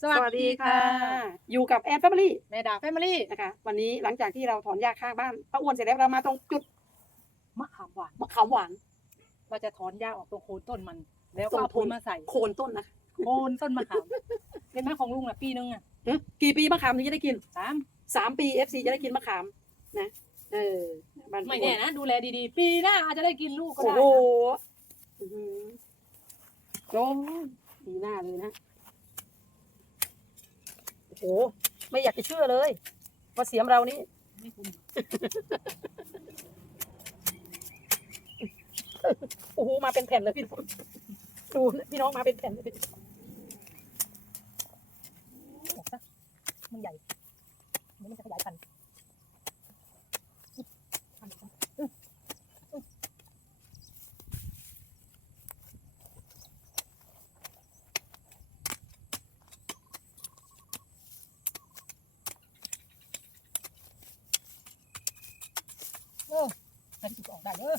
สวัสดีค่ะ อยู่กับแอนแฟมิลี่แม่ดาแฟมิลี่นะคะ วันนี้หลังจากที่เราถอนหญ้าข้างบ้านป้าอ้วนเสร็จแล้วเรามาตรงจุดมะขามหวานมะขามหวานเราจะถอนหญ้าออกตรงโคนต้นมัน แล้วตรก็งเอาโคนปุ๋ยมาใส่โคนต้นนะคะโคนต้นมะขามเป็นแม่ของลุงน่ะปีนึงอะหึกี่ปีมะขามถึงจะได้กินสามสามปีเอฟซีจะได้กินมะขามนะเออบ้านไม่แน่นะดูแลดีๆ ปีหน้าอาจจะได้กินลูกก็โอ้ได้โหนะอื้อหือโอ้ยดีหน้าเลยนะโอ้โหไม่อยากจะเชื่อเลย ว่าเสียมเรานี่ไม่คุ้มโอ้โหมาเป็นแผ่นเลยพี่น้องดูพี่น้องมาเป็นแผ่นเลยมันใหญ่มันจะขยาย เออ้ในที่สุดออกได้เด้อ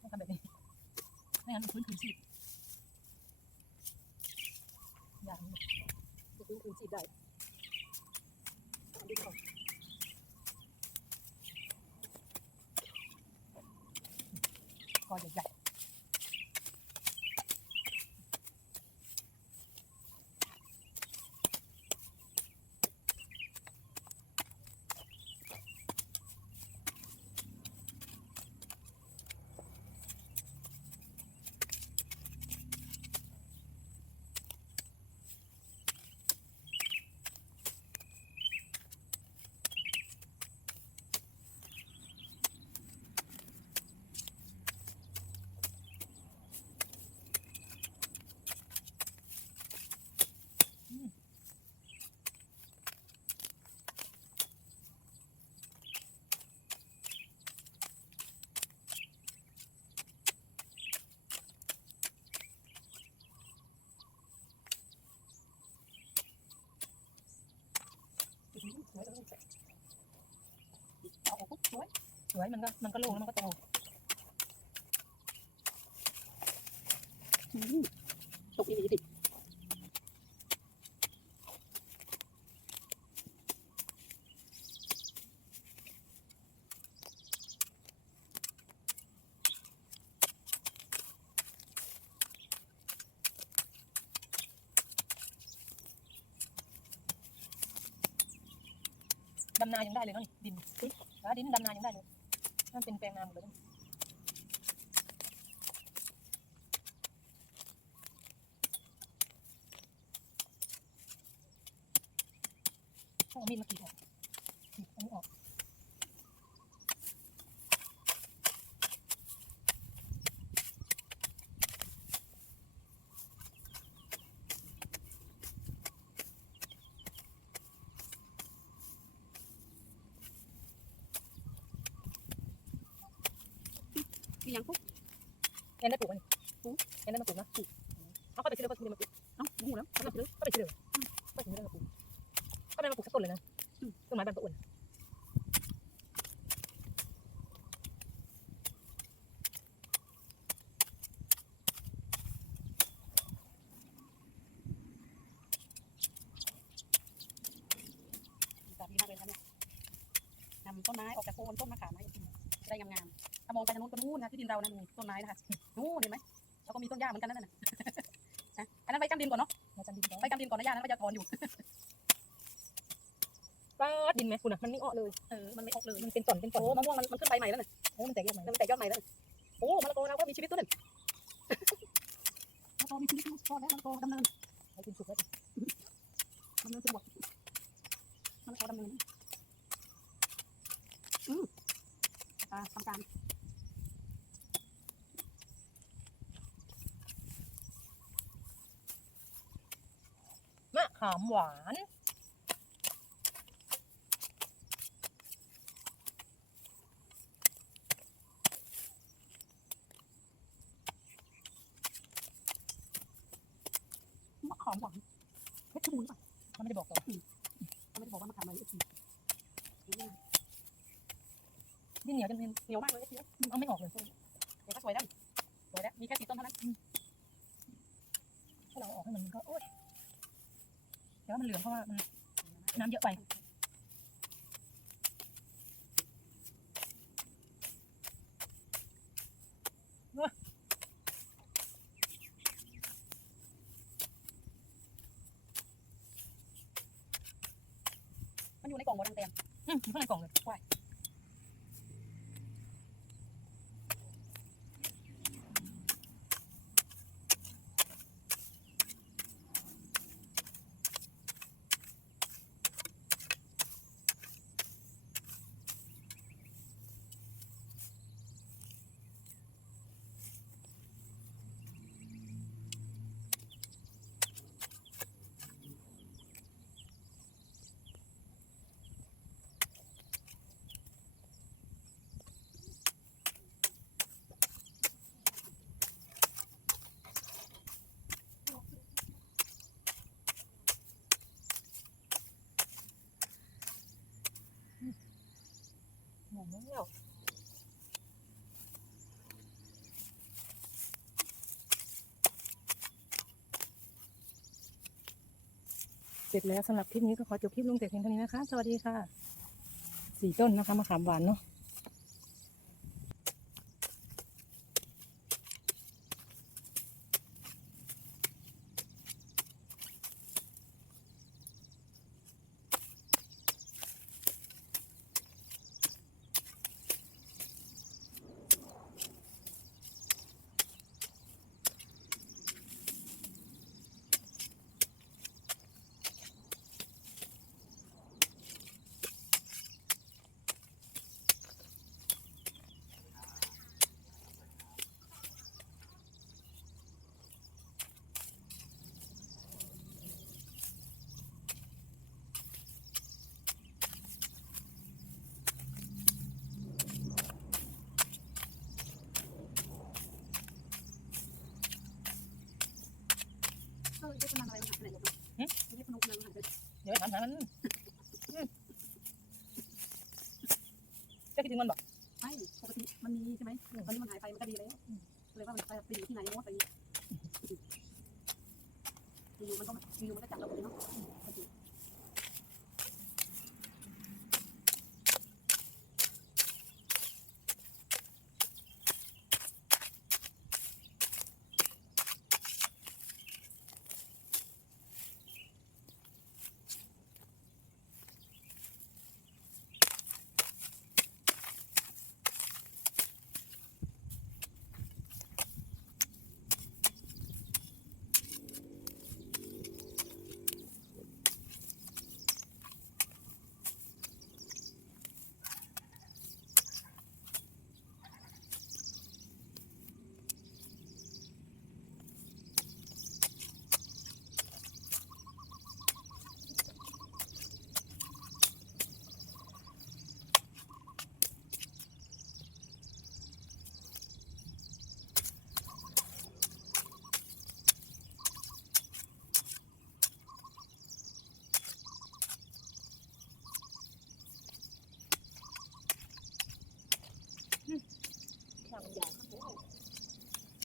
ต้องทำแบบนี้ไม่งั้นมันพื้นคืนชีพอย่างนี้จะพื้นคืนชีพได้ดึงออกคอใหญ่เสวยมันก็มันก็โล่งแล้วมันก็โตอืมตกอีหลีดิดำนายังได้เลยเนาะนี่ดินแล้วดินดำนายังได้เลย มันเป็นแปลงนาหมดเลยต้องเอามีดมากรีดออกกรีดอันนี้ออก ยังปุ๊บแอนได้ปลูกอันนี้ปลูกแอนได้มาปลูกนะปลูกเอาเข้าไปซื้อแล้วก็ซื้อมาปลูกเอ้าหูแล้วเข้าไปซื้อเข้าไปซื้อเลยเข้าไปซื้อได้มาปลูกเข้าไปมาปลูกสักต้นเลยนะต้นไม้บานประอุ่นดีจังดีมากเลยนะคะเนี่ยนำต้นไม้ออกจากโคนต้นมะขามมาให้กินจะ ได้งามๆถ้ามองไปทางนู้นก็นู่นนะที่ดินเรานะนู่นต้นไม้นะคะนู่นเห็นไหมแล้วก็มีต้นหญ้าเหมือนกันนั่นน่ะนะอันนั้นไปกำดินก่อนเนาะมาจันดินก่อนไปกำดินก่อนนะหญ้านั้นก็จะถอนอยู่ป้าดดินไหมคุณอะมันไม่อ้อเลยเออมันไม่ออกเลยมันเป็นต่อนเป็นต่โอ้อนมะม่วงมันมันขึ้นใบใหม่แล้วน่ะโอ้มันแตกยอดใหม่แล้วมันแตกยอดใหม่แล้วน่ะโอ้มะละกอเราก็มีชีวิตตัวหนึ่งมะละกอมีชีวิตอยู่พอแล้วมะละกอดำเนินให้กินสุกแล้วดำเนินสะดวกมะละกอดำเนินอืม อ่าทำการมะขามหวาน มะขามหวานเพชรบูรณ์ป่ะเขาไม่ได้บอกต่อเขาไม่ได้บอกว่ามะขามอะไรเอฟซีดิ นเหนียวจนเป็นเหนียวมากเลยเอฟซีเอาไม่ออกเลยเดี๋ยวก็สวยแล้วสวยแล้วมีแค่สีต้นเท่านั้นถ้าเราออกให้มันก็โอ๊ยว่ามันเหลืองเพราะว่ามันน้ำเยอะไปมันอยู่ในกล่องโบดังเต็มอืมอยู่ข้างในกล่องเลยหมูแล้ว เสร็จแล้วสำหรับคลิปนี้ก็ขอจบคลิปลงแต่เพียงเท่านี้นะคะ สวัสดีค่ะสี่ต้นนะคะมะขามหวานเนาะ เออเรียกพนันอะไรมันหายไปไหนหมดเนาะเรียกพนันอะไรมันหายไป เดี๋ยวไปถามหามันอืมเจะคิดถึงมันบอกไม่ปกติมันมีใช่ไหมตอนนี้มันหายไปมันก็ดีแล้วเลยว่ามันไปอยู่ที่ไหนวะไปอยู่มันก็อยู่มันก็จับเรา